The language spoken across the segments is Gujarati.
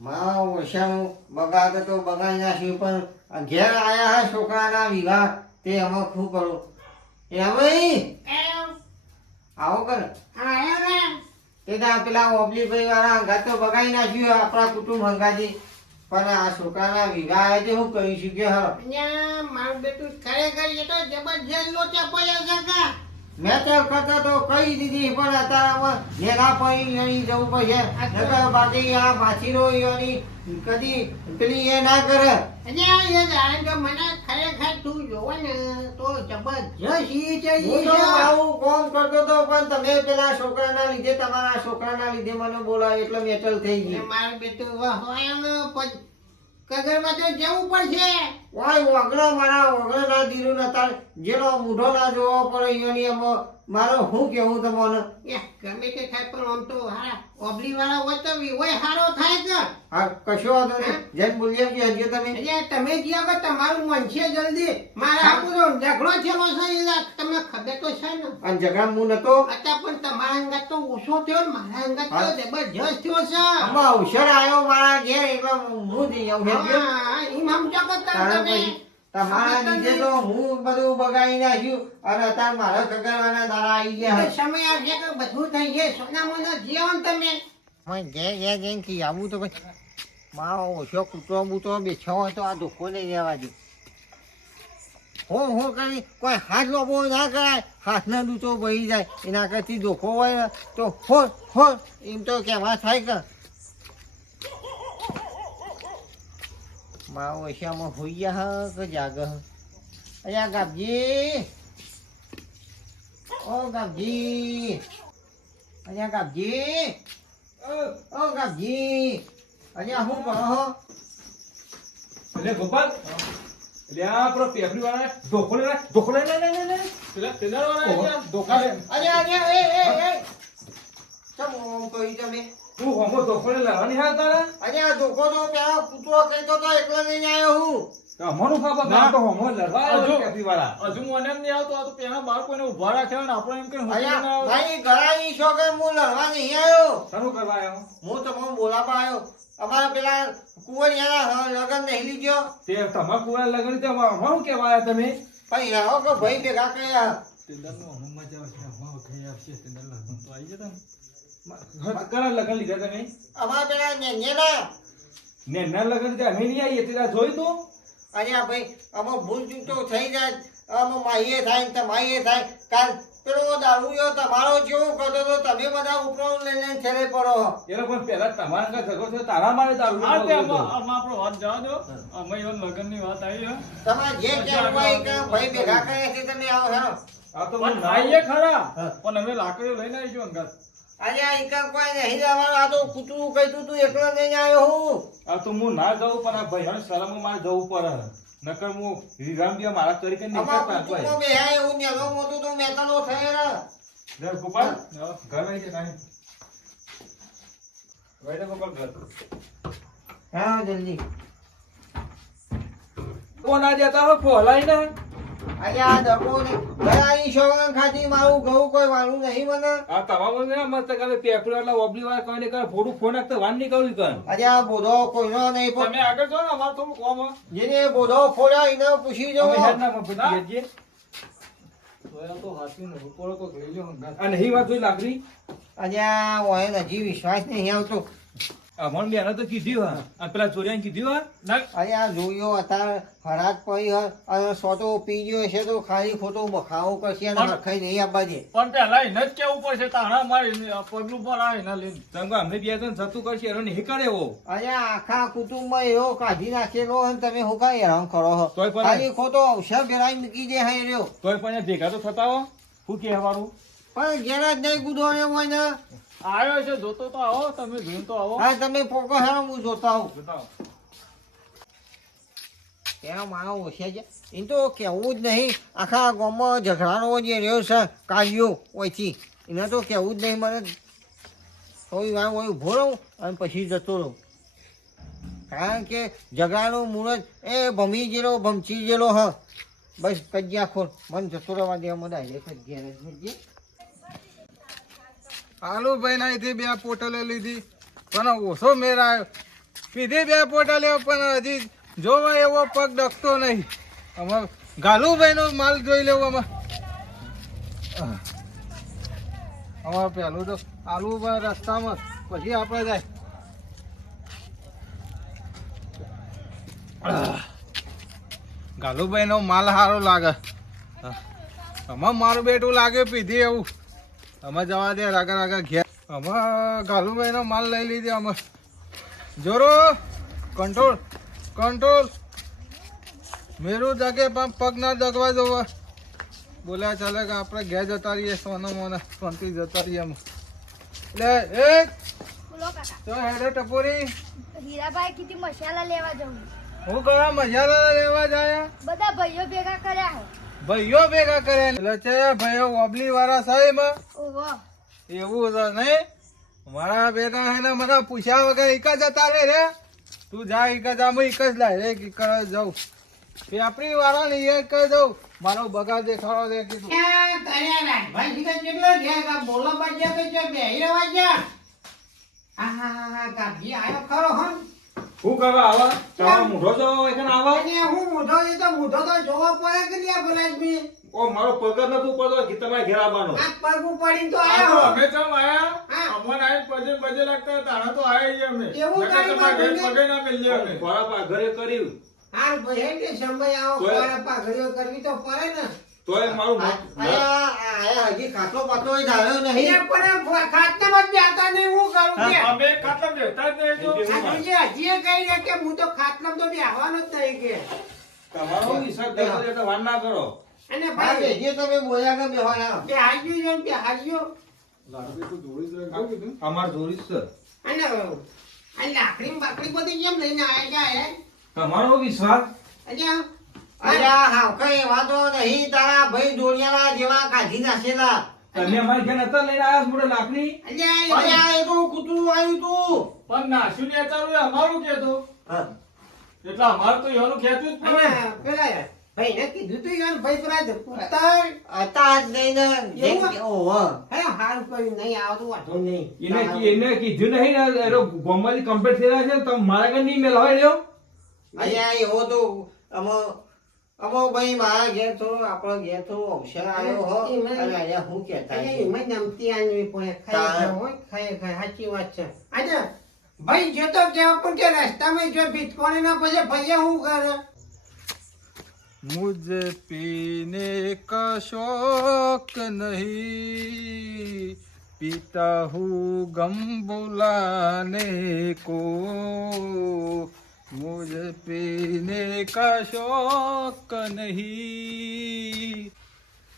મારા ઓછાનું બગાડ તો બગાડી નાખ્યું પણ ઘેર આયા હા છોકરાના વિવાહ, તે અમે શું કરું. એ હવે આવો કર. તે તો આ પેલા ઓબલી ભાઈ વાળા અંગા તો બગાડી નાખ્યું આપણા કુટુંબ હંગાથી પણ આ છોકરાના વિવાહ છે હું કહી શક્યો હા. મારું બેટું ખરેખર એ તો જબરજસ્ત લોચા પડ્યા છે કા મેં તો કરતા તો કઈ દીધી પણ અત્યારે નેના પડી લઈ જવું પડશે. નકર બાકી આ માછીરો એની કદી પેલી એ ના કરે. અલ્યા એ જાણે તો મને ખરેખર તું જોવે ને તો જબરજસ્ત. ઈ છે ઈ તો છે. આવું કોમ કરતો તો પણ તમે પેલા છોકરાના લીધે તમારા છોકરાના લીધે મને બોલાવે એટલે મેટલ થઈ એટલે ગઈ મારે બેટું હોય ને પછી કગરમાં તો જવું પડશે. ઓય વગડો મારા વગડો ના દીરું ના તાર જેનો મૂઢો ના જોવો પડે એની અમો મારો હું કેવું તમને? એ ગમે તે થાય પણ આમ તો હારા ઓબલી વાળા હોય તો હોય હારો થાય કે હા કશો વાંધો નહીં. જેમ બોલીએ કે હજી તમે? એટલે તમે જ્યાં કે તમારું મન છે જલ્દી. મારે આપણો ઝઘડો થયેલો છે એ તમને ખબર તો છે ને. અને ઝઘડા હું નતો? અચ્છા પણ તમારા અંગત તો ઓછો થયો ને મારા અંગત તો. જબરજસ્ત થયો છે. આમાં અવસર આવ્યો મારા ઘેર એટલે હું જઈ આવું. હા, એમ સમજો કે તમે તારા તમે પછી તમારા લીધે તો હું બધું બગાડી નાખ્યું અને અત્યારે મારા કગરવાના દાડા આવી ગયા સમય આવશે કે બધું થઈ જાય સોનામાં જીવો જીવન તમે. મેં ઘેર ઘેર જઈને કી આવું તો પછી મારો ઓછો કૂતરો બૂતરો બેઠો હોય તો આ ધોકો લઈ લેવા દે. હો હો કરી કોઈ હાથ લોબો ના કરાય હાથના દૂતો બહી જાય. એના કરતી ધોકો હોય તો હો હો એમ તો કહેવા થાય કે મારો ઓછામાં હોઈ ગયા કે જાગ હ? અલ્યા ગાબજી ઓ ગાબજી અલ્યા ગાબજી ઓ ગાબજી અલ્યા હું કરો હો? એટલે ગોપાલ એટલે આ પેલો પેપરી વાળા ધોકો લે ધોકો લે લે લે લે પેલા પેલા વાળા ધોકા અલ્યા અલ્યા એ એ એ તું હોમો ધોકો લે લાવવાની હા તારા? આ ધોકો તો પેલા કૂતરો કહેતો તો એકલો લઈને આવ્યો હું. અમારું ખાવા ના. ના. તો હોમો લડવા હજુ- વાળા હજુ મને એમ નહીં આવતો તો પેલા બાળકોને ઊભા રાખ્યા ને આપણે એમ કે હું અલ્યા ના આવું. ભાઈ ઘરાની છોકર હું લડવા નહીં આવ્યો. શાનું કરવા આવ્યો. હું તમારું બોલાવા આવ્યો. અમારા પેલા કુંવરિયાના લગન નહીં લીધો. તે તમાકુ વાળા લગન તે અમારું કેવા તમે? પણ એવો કે ભાઈ ભેગા કર્યા. તેંદરનો હમણાં મજા આવશે, હમણાં ખાઈ આવશે, તેંદરના હમણાં તો આવી જતા ને. કરા લગન લીધા તમે? અમારા પેલા નેનેના. ને લગન તે અમે નહીં આવીએ તે તારે જોયું તું? ભાઈ આમાં ભૂલ ચૂક થઈ જાય આમાં માહીએ થાય ને તમારીએ થાય. કાલ પેલો દારૂયો તમારો જેવો કરતો તો તમે બધા ઉપરો લઈને લઈને પડો એ લોકો પહેલા તમારા ઘર ઝઘડો થયો તારા મારે દારૂ હા, તે આપણો વાત જવા દો. આમાં એવા લગ્નની વાત આવી હે. તમારે જે ભાઈ ભેગા કર્યા છે તમે આવો હેરો આ તો પણ ખરા. પણ અમે લાકડીઓ લઈને આવીશું અંગાત. કોઈ નહીં જવાનું આ તો કૂતરું કીધું તું એકલો લઈને આવ્યો હું. આ તો હું ના જાઉં પણ આ ભાઈ શરમ મારે જવું પડે. નકર હું રીરામ મારા તરીકે નહીં અમારા કરતા કોઈ કુટુંબમાં નેલો મોટું તો મેતાનો થયેલા. દર ગોપાલ. ઘર આવી જાય કાંઈ વઈ ગોપાલ ઘર. હા જલ્દી. કોના જતા હો ફોલાઈ ને. અલ્યા આ દબો ને ઘરાની છોકરા ખાતી મારું ઘઉં કોઈ વાળું નહીં મને. આ તમામ ને મસ્ત કાલે પેપર ઓબલી વાળા કોઈ કર કરે ફોટું ફોન નાખતા વાર નહીં કર્યું કર અલ્યા બોધો કોઈનો નહીં પણ તમે આગળ જો ને અમારે તો કોમ જેને બોધો ફોડ્યો એને પૂછી અમે જવો હેડ ના મફત જઈએ તો એ તો હાથીનો રૂપોળો કોક લઈ અને હી વાત જોઈ લાગરી? અલ્યા ઓય હજી વિશ્વાસ નહીં આવતો. અમણ બેને તો કીધું હા અને પેલા ચોરિયાને કીધું હા ના, અલ્યા જોયો અત્યારે હરાજ પડી અને સોટો પી ગયો છે તો ખાલી ખોટો બખાવો કરશે અને પણ- નહીં આપવા દે પણ પહેલા એને જ કેવું પડશે તાણા મારે પગલું પર આવે એના લઈને તમે કહો અમે બે જણ જતું કરશે એનો નહીં કરે એવો આખા કુટુંબમાં એવો કાઢી નાખેલો અને તમે હું કાંઈ હેરાન કરો છો? તોય પણ- ખાલી ખોટો અવસર ભેરાઈ મૂકી દે હા રહ્યો. તોય પણ ભેગા તો થતા હો. શું કહેવાનું? પણ ઘેર જ નહીં ગુદો ને હોય ને. આવ્યો છે જોતો તો આવો તમે જોઈને તો આવો. હા તમે પોકો હેરો હું જોતા ત્યાં મારો ઓછા છે. એમ તો કહેવું જ નહીં. આખા ગામમાં ઝઘડાનો જે રહ્યો છે કાઢ્યો ઓયથી એને તો કહેવું જ નહીં મને. થોડી વાર હોય ઊભો રહું અને પછી જતો રહું. કારણ કે ઝઘડાનું મુહૂર્ત એ ભમી જેલો ભમચી જેલો હ. બસ કજ્યા ખોર મને જતો રહેવા દેવા મને ઘેર જ મૂકજે. આલુ ભાઈ, ના બે પોટલે લીધી. પણ ઓછો મેર આવ્યો પીધી બે પોટા પણ હજી જોવા એવો પગ ડકતો નહીં. આમાં ગાલુભાઈનો માલ જોઈ લેવો આમાં. આમાં પેલું તો આલુ પર રસ્તામાં, પછી આપણે જાય. ગાલુભાઈનો માલ સારો લાગે. આમાં મારું બેટું લાગે પીધી એવું. આમાં જવા દે રાગા રાગા ઘેર. આમાં ગાલુભાઈનો માલ લઈ લીધે અમે. જોરો કંટ્રોલ કંટ્રોલ મેરું જાગે પણ પગ ના દગવા જવા. બોલ્યા ચાલે કે આપણે ઘેર જતા રહીએ સોના મોના શાંતિ જતા રહીએ અમે. એક. બોલો તો હેડે ટપોરી. હીરાભાઈ કીધી મસાલા લેવા જવું. હું કયા મસાલા લેવા જાય? બધા ભાઈઓ ભેગા કર્યા હે. ભાઈઓ ભેગા કર્યા એટલે છે ભાઈઓ ઓબલી વાળા સાહેબ એવું છે નહીં. મારા બેટા હે ને મને પૂછ્યા વગર એક જ જતા રે રે. તું જા એક જ આમ એક જ લાય રે એક જ જાઉં. પેપરી વાળા ને એક જ જાઉં. મારો બગાડ દેખાડો દે કીધું કેટલો બોલો બાજ્યા તો છે બેહી રહેવા ગયા હા હા હા હા કાભી આયો ખરો હન હું કરવા આવા? તારો મોઢો જો એકન આવા? અને હું મોઢો એ તો મોઢો તો જોવો પડે કે લ્યા ભલાજમી ઓ મારો પગ જ નતું પડતો કે તમારે ઘેર આવવાનો. આ પગું પડીને તો આયો અમે આયા? હા. અમને આઈને પજે પજે લાગતા તારા તો આયા અમે. એવું ઘેર પગે ના મેલીએ અમે. ઘરે કર્યું. હાલ ભાઈ હે કે સમય આવો. ઘરે પાઘડીઓ કરવી તો પડે ને. તોય મારું આ- આયા હજી ખાટલો પાટલો ધાર્યો નહીં. પણ ખાતમાં જ જાતા નહીં હું કરું કે? અમે ખાતમ બેઠા જ નહીં તો આ હજી કહી દે કે હું તો ખાટલામાં તો બેહવાનો જ નહીં કે. તમારો હિસાબ દેખો એટલે વાર ના કરો. અને ભાઈ બેસીએ તમે બોલ્યા કે બેહવાના બે હાજ્યું તો દોરી જ હાજ્યું અમાર દોરી છે અને આ લાકડી બાકડી બધી કેમ લઈને આયા છે હે? તમારો વિશ્વાસ? અચ્છા અલ્યા હા કઈ વાંધો નહીં તારા ભાઈ દોડિયાના જેવા કાઢી નાખેલા તમે અમારી ઘેર નતા લઈને આવ્યા છો લાકડી? અલ્યા એ એ તો કૂતરું આવ્યું તું. પણ નાસ્યું ને ચાલુ અમારું કેતો એટલે અમારું તો એનું ખેતું જ પડે. અને પેલા ભાઈને કીધું તું યાર ભાઈ હતા. જ નહીં ને. ઓહો. હે આવતું વાંધો નહીં. એને કી- એને કીધું નહીં ને એનો ગોમમાંથી કમ્પ્લીટ થઈ રહ્યા છે તો મારા ઘર નહીં મેલ હોય રહ્યો? એવો તો અમો અમો ભાઈ મારા ઘેર પીને કા શોક નહીં. પીતા હું ગમ બુલાને કો मुझे पीने का शौक नहीं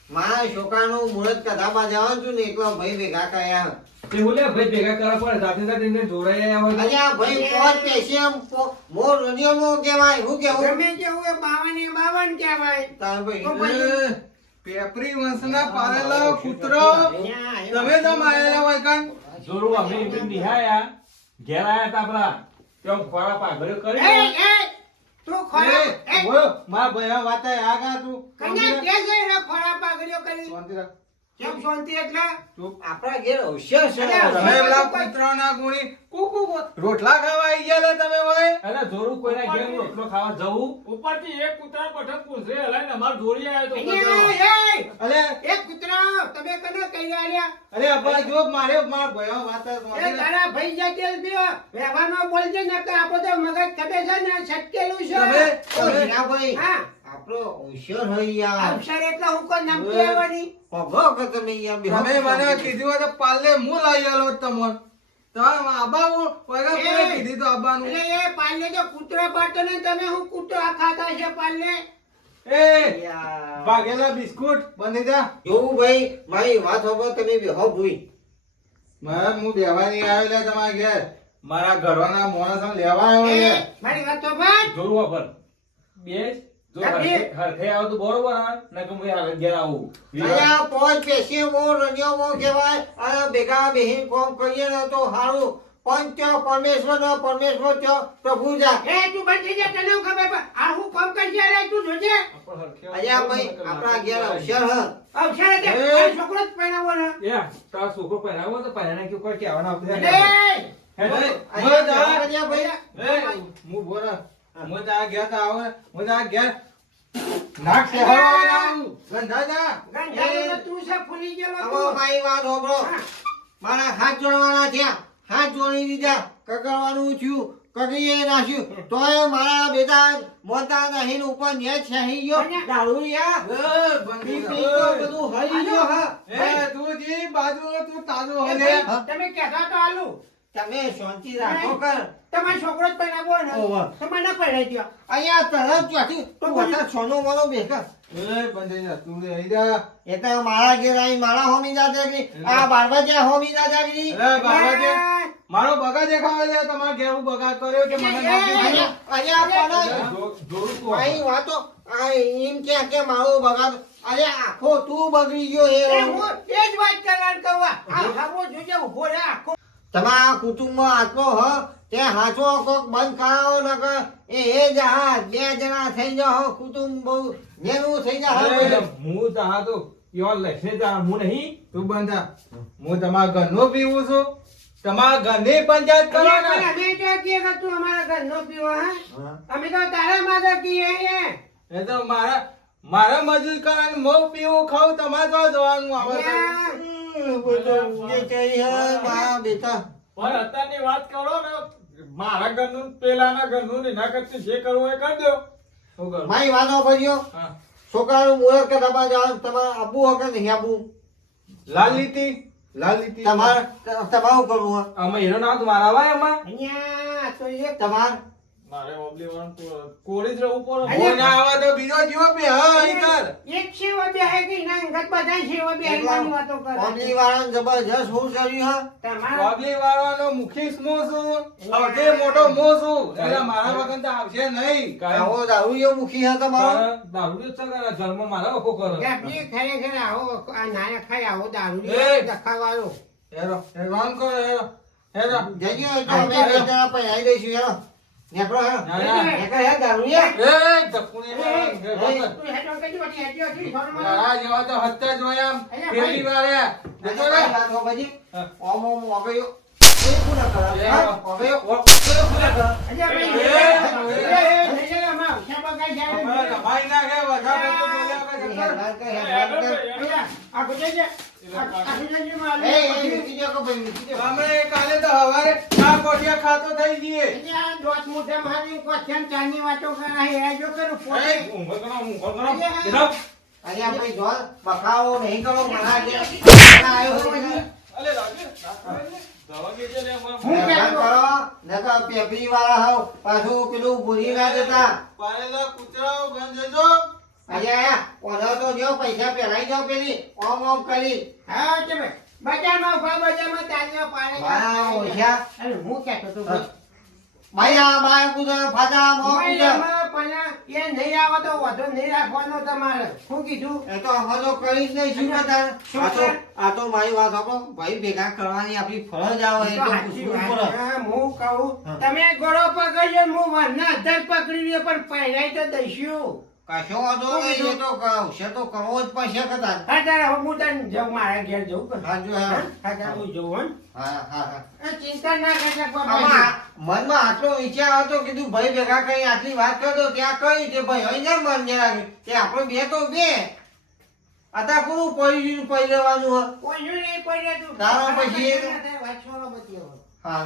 મારા છોકરાનું મુહૂર્ત કથામાં જવાનું હતું ને એકલો ભાઈ ભેગા કર્યા તે બોલે ભાઈ ભેગા કરવા પડે સાથે સાથે એને જોડાઈ રહ્યા હોય અલ્યા ભાઈ પોત પેશિયમ મો રનિયમો કહેવાય હું કેવું ગમે તેવું એ બાવન એ બાવન કહેવાય તાર ભાઈ તો પછી- એ, પેપરી વંશના પારેલા પુત્રો તમે તો માયેલા હોય કાન જોરું અમે એમને નિહાયા ઘેર આયા તા ત્યાં ખોરા પાઘડ્યો એ કરી એ તું ખોરા એ, એ. માર ભયા ભાઈ આગા તું. કન્યા કે જઈ રે ખોરા પાઘડીઓ કરી. શાંતિ રાખ. કેમ શાંતિ એટલે? આપણા ઘેર હોશિયાર છે. તમે પેલા પુત્રોના ગુણી કુ કુ કુ. રોટલા ખાવા આવી ગયા લે તમે અરે જોરું કોઈના ઘેર રોટલો ખાવા જવું? ઉપરથી એક કૂતરા પઠક પૂછે અલે અમાર જોડી આવ્યો તો અલે! એક કૂતરા તમે કને કહી આલ્યા? અરે અબ્બા જો મારે મારા ભયો વાત એ. તારા ભાઈ જાતે બે વ્યવહારમાં બોલજે ન કે આપો તો મગજ ખબે છે ને છટકેલું છે. તમે ઓ હીરાભાઈ હા. આપણો હોશિયાર હોય યાર. હોશિયાર એટલે હું કોઈ નામ આવવાની પગો કે તમે યાર. તમે મને કીધું તો પાલે હું લઈ આલો તમોન. તમે આબા હું. કીધી તો આબાનું એટલે એ પાલને જો કૂતરો પાડતો ને તમે હું કૂતરો ખાતા છે પાલને એ. ભાગેલા બિસ્કુટ બંધી જા જોવું ભાઈ મારી વાત સાંભળો તમે બેહો ભૂઈ મારે હું બેવાની આવ્યો લે તમારા ઘેર મારા ઘરવાના માણસ લેવા આવ્યો મારી વાત તો ભાઈ જોરું પર બે જ. જો હા, બે. હરખે હરખે આવો તો બરોબર હા ને કે હું હાલ ઘેર આવું. અહીંયા પોચ પેશિયમો રનિયમો કહેવાય. અને ભેગા બેહીન કોમ કરીએ ને તો સારું પણ પરમેશ્વર ને પરમેશ્વર ત્યાં પ્રભુ જા. એ તું બંધ જા તને ખબર આ હું કામ કરશે રે તું જોજે. આપણે હરખે આવો અહીંયા તો ભાઈ આપણા ઘેર હોશિયાર હ. અવસર એટલે છોકરો જ પહેરાવો ને. એ તારો છોકરો પહેરાવો તો પહેરાને કે કોઈ કહેવાના હું ભાઈ. હું બોરા. હું તો આ ઘેર તો આવે. હું તો આ ઘેર નાક શેહાડવા આવું. ગંધા જા. તું છે ફૂલી ગયેલો તું. મારી વાત હોભળો. મારા હાથ જોડવાના થયા. હાથ જોડી દીધા. કકડવાનું થયું. કકડીએ નાખ્યું. તોય મારા બેટા મોટા નહીં ને ઉપર નેટ છાહી ગયો. બન્યા. એ, બંધ તો બધું હરી ગયો હા. એ, તું જી બાજુ તું તાજો હલે. તમે કહેતા તો આલુ તમે શાંતિ રાખો કર. તમારો છોકરો જ પહેરાવો ને ઓવા. તમે ના પહેરાઈ દ્યો. અહીંયા તરત ચોથી તો બધા સોનો મોનો બેકર એ, બંધ જા. તું રે, અહીં એ તો મારા ઘેર આવી મારા હોમી દાદાગીરી આ બારબાજા હોમી દાદાગીરી અરે, બાબા જે મારો બગાડ દેખાવે છે તમારા ઘેર હું બગાડ કર્યો કે મને ના અહીંયા અહીંયા પણ જો- જોરું તું ભાઈ વાતો. આ એમ કે કે મારો બગાડ અરે આખો તું બગડી ગયો એ હું એ જ વાત કરવાનું કહું આ. આ હાવો જોજે ઊભો રહે આખો. તમારા કુટુંબમાં આટલો હ તે હાચો કોક બંધ કરાવો ન કર એ એ જહા બે જણા થઈ જાઓ કુટુંબ બહુ નેનું થઈ જા જાય હું તો હા તો યો લઈને જા હું નહીં તું બંધા હું તમારા ઘરનો પીવું છું. તમારા ઘરની પંચાયત કરો ને અમે કહીએ કે તું અમારા ઘરનો પીવો હા? અમે તો તારા માથે કીએ છે. એ તો મારા મારા મજૂર કરવાનું મો પીવું ખાવ તમારે તો જવાનું આવે બધું જે કહી હે મારા બેટા પણ અત્યારની વાત કરો ને મારા ઘરનું પેલાના ઘરનું ને એના કરતા જે કરવું એ કરી દો. શું કરું? મારી વાતો ભર્યો છોકરાનું મુહૂર્ત કે તમારે જવાનું તમારે આબુ હો કે નહીં લાલ લીટી. લાલ લીટી. તમારે તમારું કરવું અમે આમાં હીરો નાખ મારા ભાઈ અમારે અહીંયા તો એક તમારે મારે ઓબલી વન કોળી જ રહેવું પડે. હું ના આવે તો બીજો જીવો બે હા અહીં કર એક સેવા બે હે કે ના અંગત બધા સેવા બે હેવાની વાતો કરે કોમલી વાળાને જબરજસ્ત હું કર્યું હે? તમારા કોબલી વાળવાનો મુખી સ્મો છું. સૌથી મોટો મો છું. એટલે મારા વગર તો આવશે નહીં. આવો દારૂડિયો મુખી હા તમારો. દારૂ જ છે કે ઘરમાં મારા વખો કરો. ગાભી ખરેખર આવો આ નાના ખાઈ આવો દારૂ એ! દખાવાળો હેરો હેરાન કરો હેરો. હેરો. જઈએ તો અમે જણા પૈણાઈ દઈશું હેરો. નેકળો. હે એ તું હેડો કઈ હેડ્યો. જેવા તો આમ વારે રે. લાગો ઓમ ઓમ પૂરા કરા પૂરા કરા ભાઈ, એ, એ, જાય શાબા કાંઈ જાય બોલ્યા આ ગુજે. આ- ગુજે માં એ ભાઈ અમે કાલે તો હવારે આ કોઠિયા ખાતો થઈ જઈએ. આ દોત મુઠે મારી કોઠિયામ ચાની વાતો કરે, એ જો કરું, પોતે. હું કરો, ઊંઘો કરો. અલ્યા, અરે આ ભાઈ જોલ બખાવો નહીં કરો મારા કે આયો. અલે, રાજુ. હું કરો? પેપરી વાળા પાછું પેલું ભૂલી ના જતા પાડેલા કૂતરાઓ બંધ જજો અલ્યા ઓનો તો જો પૈસા પેલાઈ જાવ પેલી. ઓમ ઓમ કરી. હા, તે ભાઈ. બજારમાં ઊભા, બજારમાં તાળીઓ પાડે. વાહ, ઓછા. અરે, હું કહેતો હતો ભાઈ. માયા બાય કુદા મો મોય પણ એ નહીં આવે તો વધુ નહીં રાખવાનો તમારે. શું કીધું? એ તો અમે કરી જ નહીં શું કરતા? આ તો આ તો મારી વાત આપો ભાઈ ભેગા કરવાની આપણી ફરજ આવે એ તો પૂછવું. હું કહું તમે ગોળો પકડ્યો હું વરના અધર પકડી લ્યો પણ પહેરાઈ તો દઈશું. કશો વાંધો નહીં એ તો છે તો કરવો જ પડશે કદાચ. હા તારે હું તને જાઉં મારા ઘેર જવું હા જો હા. હા હા, હું જઉં હા. હા હા ચિંતા ના કરતા મનમાં આટલો વિચાર હતો કીધું ભાઈ ભેગા કઈ આટલી વાત કરતો ત્યાં કઈ કે ભાઈ અહીં ના મન જરા કે આપણે બે તો બે. અત્યારે પૂરું પડી પડી લેવાનું હે. કોઈ નહીં પડે તું તારા પછી. હા